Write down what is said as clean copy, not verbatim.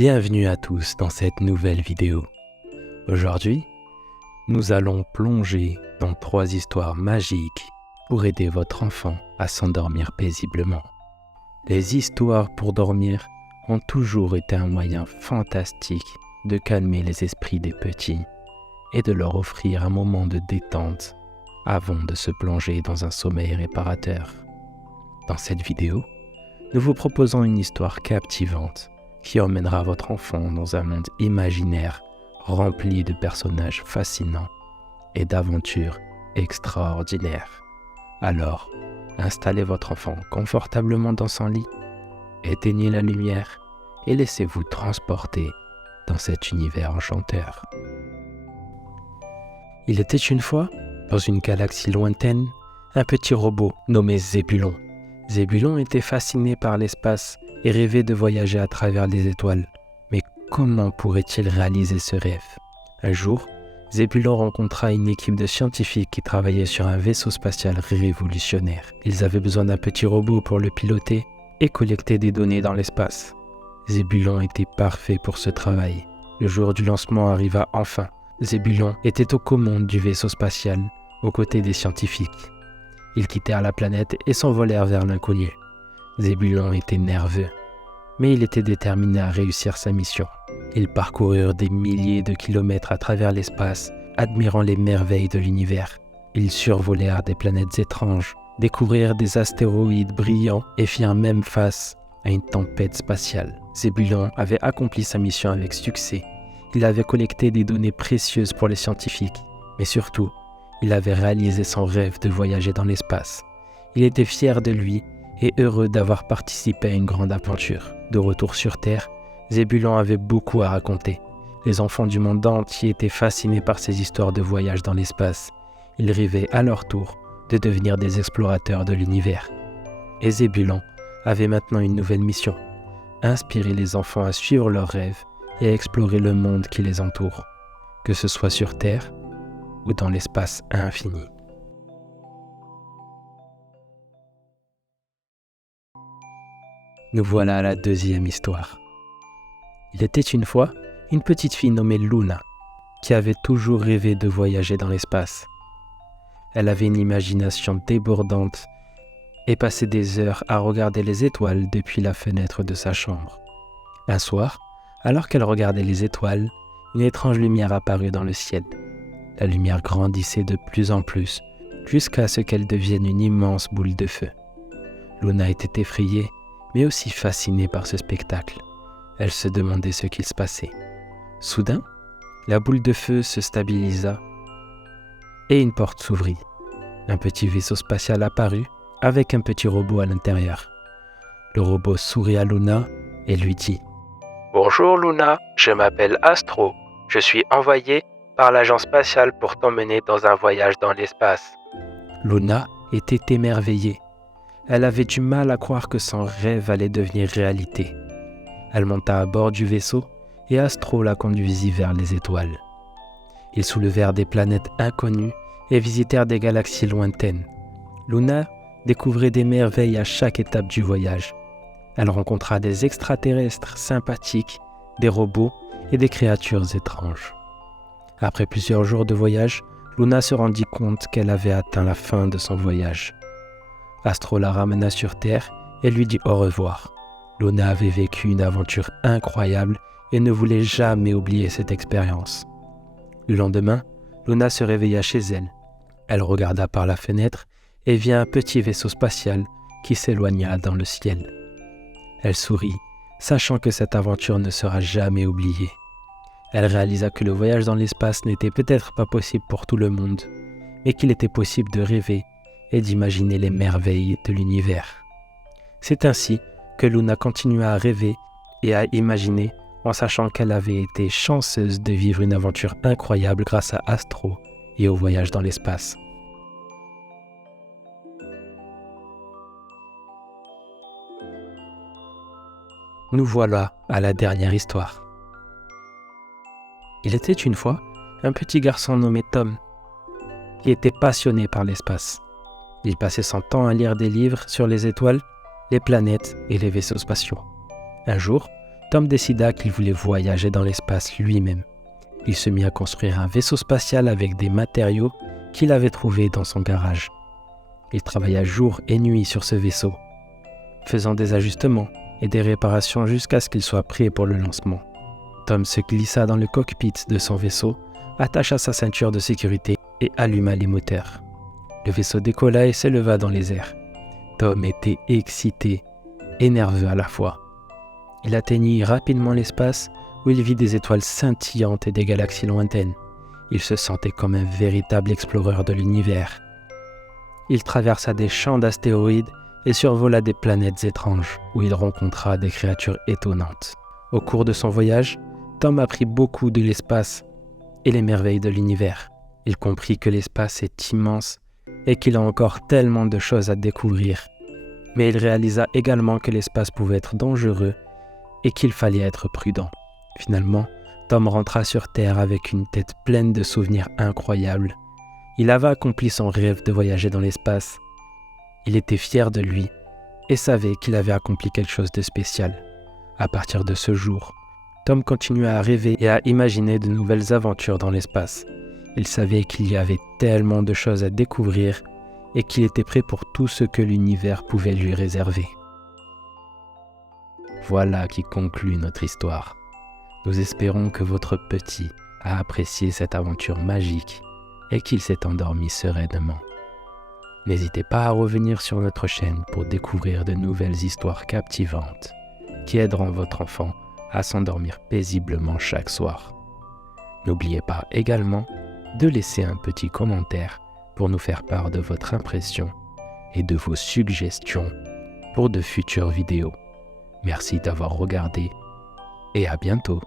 Bienvenue à tous dans cette nouvelle vidéo. Aujourd'hui, nous allons plonger dans 3 histoires magiques pour aider votre enfant à s'endormir paisiblement. Les histoires pour dormir ont toujours été un moyen fantastique de calmer les esprits des petits et de leur offrir un moment de détente avant de se plonger dans un sommeil réparateur. Dans cette vidéo, nous vous proposons une histoire captivante qui emmènera votre enfant dans un monde imaginaire rempli de personnages fascinants et d'aventures extraordinaires. Alors, installez votre enfant confortablement dans son lit, éteignez la lumière et laissez-vous transporter dans cet univers enchanteur. Il était une fois, dans une galaxie lointaine, un petit robot nommé Zébulon. Zébulon était fasciné par l'espace et rêvait de voyager à travers les étoiles. Mais comment pourrait-il réaliser ce rêve ? Un jour, Zébulon rencontra une équipe de scientifiques qui travaillaient sur un vaisseau spatial révolutionnaire. Ils avaient besoin d'un petit robot pour le piloter et collecter des données dans l'espace. Zébulon était parfait pour ce travail. Le jour du lancement arriva enfin. Zébulon était aux commandes du vaisseau spatial, aux côtés des scientifiques. Ils quittèrent la planète et s'envolèrent vers l'inconnu. Zébulon était nerveux, mais il était déterminé à réussir sa mission. Ils parcoururent des milliers de kilomètres à travers l'espace, admirant les merveilles de l'univers. Ils survolèrent des planètes étranges, découvrirent des astéroïdes brillants et firent même face à une tempête spatiale. Zébulon avait accompli sa mission avec succès. Il avait collecté des données précieuses pour les scientifiques, mais surtout, il avait réalisé son rêve de voyager dans l'espace. Il était fier de lui et heureux d'avoir participé à une grande aventure. De retour sur Terre, Zébulon avait beaucoup à raconter. Les enfants du monde entier étaient fascinés par ces histoires de voyage dans l'espace. Ils rêvaient à leur tour de devenir des explorateurs de l'univers. Et Zébulon avait maintenant une nouvelle mission, inspirer les enfants à suivre leurs rêves et à explorer le monde qui les entoure, que ce soit sur Terre ou dans l'espace infini. Nous voilà à la 2e histoire. Il était une fois une petite fille nommée Luna qui avait toujours rêvé de voyager dans l'espace. Elle avait une imagination débordante et passait des heures à regarder les étoiles depuis la fenêtre de sa chambre. Un soir, alors qu'elle regardait les étoiles, une étrange lumière apparut dans le ciel. La lumière grandissait de plus en plus, jusqu'à ce qu'elle devienne une immense boule de feu. Luna était effrayée, mais aussi fascinée par ce spectacle. Elle se demandait ce qu'il se passait. Soudain, la boule de feu se stabilisa et une porte s'ouvrit. Un petit vaisseau spatial apparut avec un petit robot à l'intérieur. Le robot sourit à Luna et lui dit « Bonjour Luna, je m'appelle Astro. Je suis envoyé par l'agence spatiale pour t'emmener dans un voyage dans l'espace. » Luna était émerveillée. Elle avait du mal à croire que son rêve allait devenir réalité. Elle monta à bord du vaisseau et Astro la conduisit vers les étoiles. Ils soulevèrent des planètes inconnues et visitèrent des galaxies lointaines. Luna découvrait des merveilles à chaque étape du voyage. Elle rencontra des extraterrestres sympathiques, des robots et des créatures étranges. Après plusieurs jours de voyage, Luna se rendit compte qu'elle avait atteint la fin de son voyage. Astro la ramena sur Terre et lui dit au revoir. Luna avait vécu une aventure incroyable et ne voulait jamais oublier cette expérience. Le lendemain, Luna se réveilla chez elle. Elle regarda par la fenêtre et vit un petit vaisseau spatial qui s'éloigna dans le ciel. Elle sourit, sachant que cette aventure ne sera jamais oubliée. Elle réalisa que le voyage dans l'espace n'était peut-être pas possible pour tout le monde, mais qu'il était possible de rêver et d'imaginer les merveilles de l'univers. C'est ainsi que Luna continua à rêver et à imaginer en sachant qu'elle avait été chanceuse de vivre une aventure incroyable grâce à Astro et au voyage dans l'espace. Nous voilà à la dernière histoire. Il était une fois un petit garçon nommé Tom qui était passionné par l'espace. Il passait son temps à lire des livres sur les étoiles, les planètes et les vaisseaux spatiaux. Un jour, Tom décida qu'il voulait voyager dans l'espace lui-même. Il se mit à construire un vaisseau spatial avec des matériaux qu'il avait trouvés dans son garage. Il travailla jour et nuit sur ce vaisseau, faisant des ajustements et des réparations jusqu'à ce qu'il soit prêt pour le lancement. Tom se glissa dans le cockpit de son vaisseau, attacha sa ceinture de sécurité et alluma les moteurs. Le vaisseau décolla et s'éleva dans les airs. Tom était excité et nerveux à la fois. Il atteignit rapidement l'espace où il vit des étoiles scintillantes et des galaxies lointaines. Il se sentait comme un véritable explorateur de l'univers. Il traversa des champs d'astéroïdes et survola des planètes étranges où il rencontra des créatures étonnantes. Au cours de son voyage, Tom apprit beaucoup de l'espace et les merveilles de l'univers. Il comprit que l'espace est immense et qu'il a encore tellement de choses à découvrir. Mais il réalisa également que l'espace pouvait être dangereux et qu'il fallait être prudent. Finalement, Tom rentra sur Terre avec une tête pleine de souvenirs incroyables. Il avait accompli son rêve de voyager dans l'espace. Il était fier de lui et savait qu'il avait accompli quelque chose de spécial. À partir de ce jour, Tom continua à rêver et à imaginer de nouvelles aventures dans l'espace. Il savait qu'il y avait tellement de choses à découvrir et qu'il était prêt pour tout ce que l'univers pouvait lui réserver. Voilà qui conclut notre histoire. Nous espérons que votre petit a apprécié cette aventure magique et qu'il s'est endormi sereinement. N'hésitez pas à revenir sur notre chaîne pour découvrir de nouvelles histoires captivantes qui aideront votre enfant à s'endormir paisiblement chaque soir. N'oubliez pas également de laisser un petit commentaire pour nous faire part de votre impression et de vos suggestions pour de futures vidéos. Merci d'avoir regardé et à bientôt.